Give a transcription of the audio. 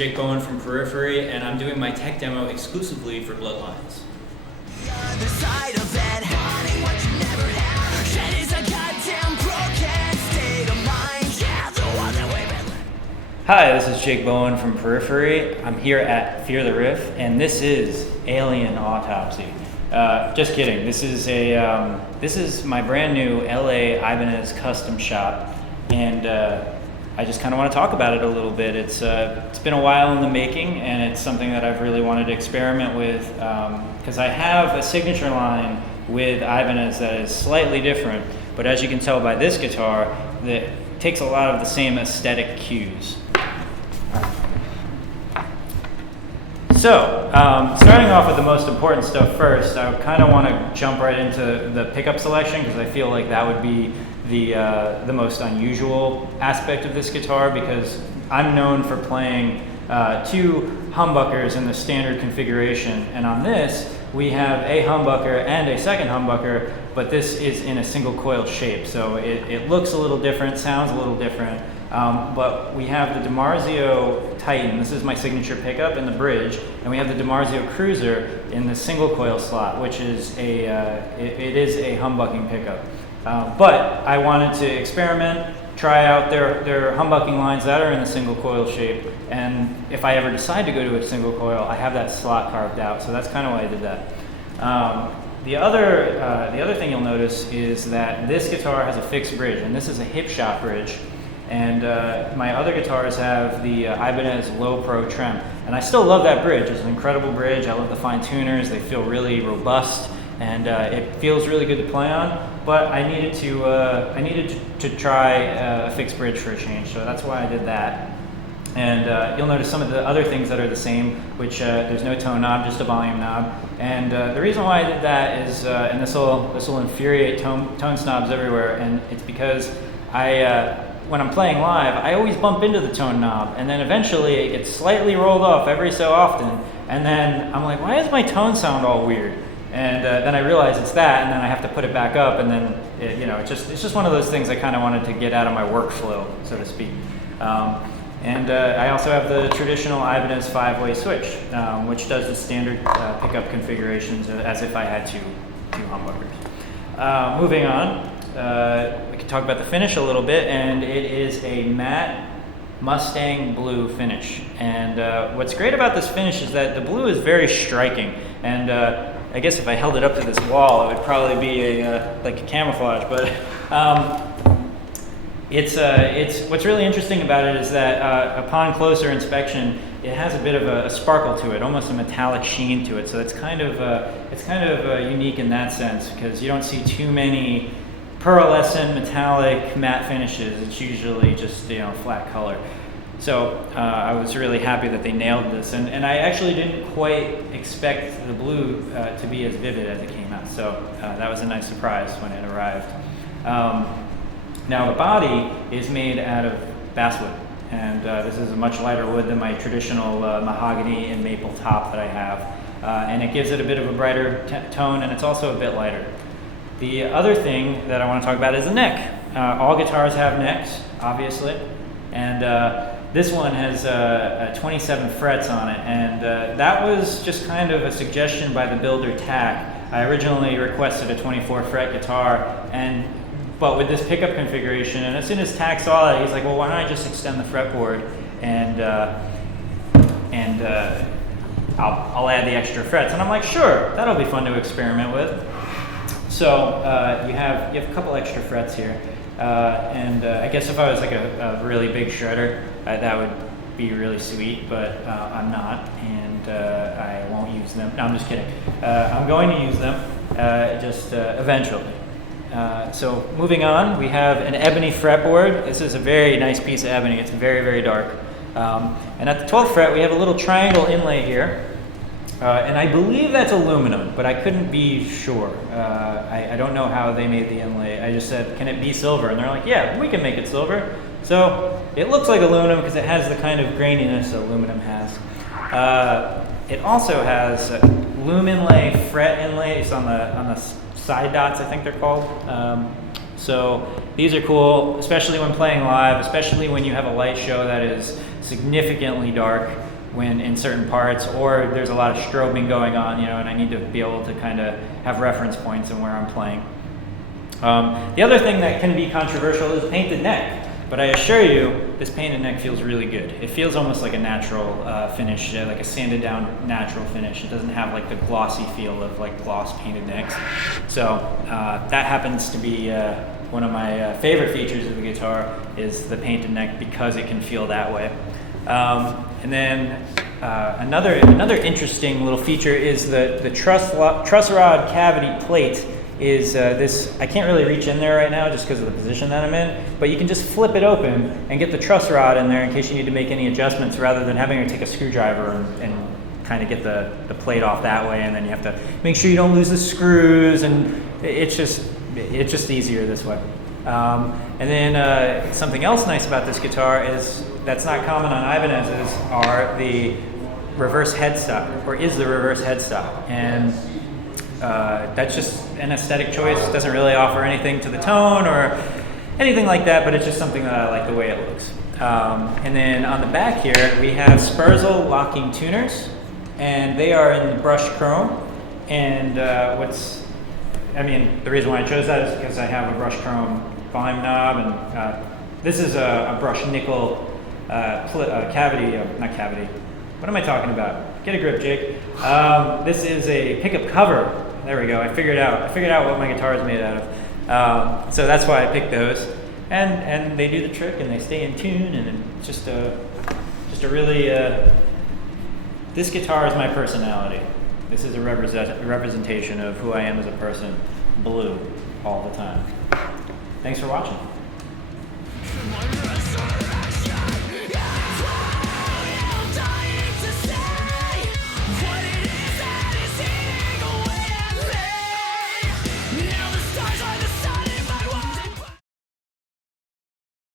Jake Bowen from Periphery, and I'm doing my tech demo exclusively for Bloodlines. Hi, this is Jake Bowen from Periphery. I'm here at Fear the Riff, and this is Alien Autopsy. Just kidding. This is my brand new LA Ibanez custom shop, and I just kind of want to talk about it a little bit. It's been a while in the making, and it's something that I've really wanted to experiment with because I have a signature line with Ibanez that is slightly different, but as you can tell by this guitar, that takes a lot of the same aesthetic cues. So, starting off with the most important stuff first, I kind of want to jump right into the pickup selection because I feel like that would be the most unusual aspect of this guitar, because I'm known for playing two humbuckers in the standard configuration, and on this we have a humbucker and a second humbucker, but this is in a single coil shape, so it looks a little different, sounds a little different. But we have the DiMarzio Titan, this is my signature pickup in the bridge, and we have the DiMarzio Cruiser in the single coil slot, which is it is a humbucking pickup. But I wanted to experiment, try out their humbucking lines that are in the single coil shape, and if I ever decide to go to a single coil, I have that slot carved out, so that's kind of why I did that. The other thing you'll notice is that this guitar has a fixed bridge, and this is a hip shot bridge. And my other guitars have the Ibanez Low Pro trem, and I still love that bridge. It's an incredible bridge. I love the fine tuners. They feel really robust, and it feels really good to play on. But I needed to try a fixed bridge for a change, so that's why I did that. And you'll notice some of the other things that are the same, which there's no tone knob, just a volume knob. And the reason why I did that is, and this will infuriate tone snobs everywhere, and it's because when I'm playing live, I always bump into the tone knob, and then eventually it gets slightly rolled off every so often, and then I'm like, why does my tone sound all weird? And then I realize it's that, and then I have to put it back up, and then it's just one of those things I kind of wanted to get out of my workflow, so to speak. I also have the traditional Ibanez 5-way switch, which does the standard pickup configurations as if I had two humbuckers. Moving on. We can talk about the finish a little bit, and it is a matte Mustang blue finish. And what's great about this finish is that the blue is very striking, and I guess if I held it up to this wall, it would probably be like a camouflage. But it's what's really interesting about it is that upon closer inspection, it has a bit of a sparkle to it, almost a metallic sheen to it. So it's kind of unique in that sense, because you don't see too many pearlescent metallic matte finishes. It's usually just flat color. So I was really happy that they nailed this, and I actually didn't quite expect the blue to be as vivid as it came out. So that was a nice surprise when it arrived. Now the body is made out of basswood, and this is a much lighter wood than my traditional mahogany and maple top that I have, and it gives it a bit of a brighter tone, and it's also a bit lighter. The other thing that I want to talk about is the neck. All guitars have necks, obviously, and this one has 27 frets on it, and that was just kind of a suggestion by the builder TAC. I originally requested a 24 fret guitar, but with this pickup configuration, and as soon as TAC saw that, he's like, well, why don't I just extend the fretboard and I'll add the extra frets. And I'm like, sure, that'll be fun to experiment with. So you have a couple extra frets here, and I guess if I was like a really big shredder, that would be really sweet, but I'm not, and I won't use them. No, I'm just kidding. I'm going to use them just eventually. So moving on, we have an ebony fretboard. This is a very nice piece of ebony. It's very, very dark. And at the 12th fret, we have a little triangle inlay here. And I believe that's aluminum, but I couldn't be sure. I don't know how they made the inlay. I just said, can it be silver? And they're like, yeah, we can make it silver. So it looks like aluminum because it has the kind of graininess that aluminum has. It also has loom inlay, fret inlays on the side dots, I think they're called. So these are cool, especially when playing live, especially when you have a light show that is significantly dark. when in certain parts, or there's a lot of strobing going on, you know, and I need to be able to kind of have reference points in where I'm playing. The other thing that can be controversial is painted neck, but I assure you, this painted neck feels really good. It feels almost like a natural finish, like a sanded down natural finish. It doesn't have like the glossy feel of like gloss painted necks. So that happens to be one of my favorite features of the guitar, is the painted neck, because it can feel that way. And then another interesting little feature is the truss rod cavity plate is this. I can't really reach in there right now just because of the position that I'm in, but you can just flip it open and get the truss rod in there in case you need to make any adjustments, rather than having to take a screwdriver and kind of get the plate off that way, and then you have to make sure you don't lose the screws, and it's just easier this way. And then something else nice about this guitar is that's not common on Ibanez's are the reverse headstock, or is the reverse headstock, and that's just an aesthetic choice. It doesn't really offer anything to the tone or anything like that, but it's just something that I like the way it looks. And then on the back here, we have Spurzl locking tuners, and they are in brushed chrome. And the reason why I chose that is because I have a brushed chrome volume knob, and this is a brushed nickel cavity, not cavity. What am I talking about? Get a grip, Jake. This is a pickup cover. There we go. I figured out what my guitar is made out of. So that's why I picked those, and they do the trick, and they stay in tune, and it's just a really. This guitar is my personality. This is a representation of who I am as a person. Blue all the time. Thanks for watching.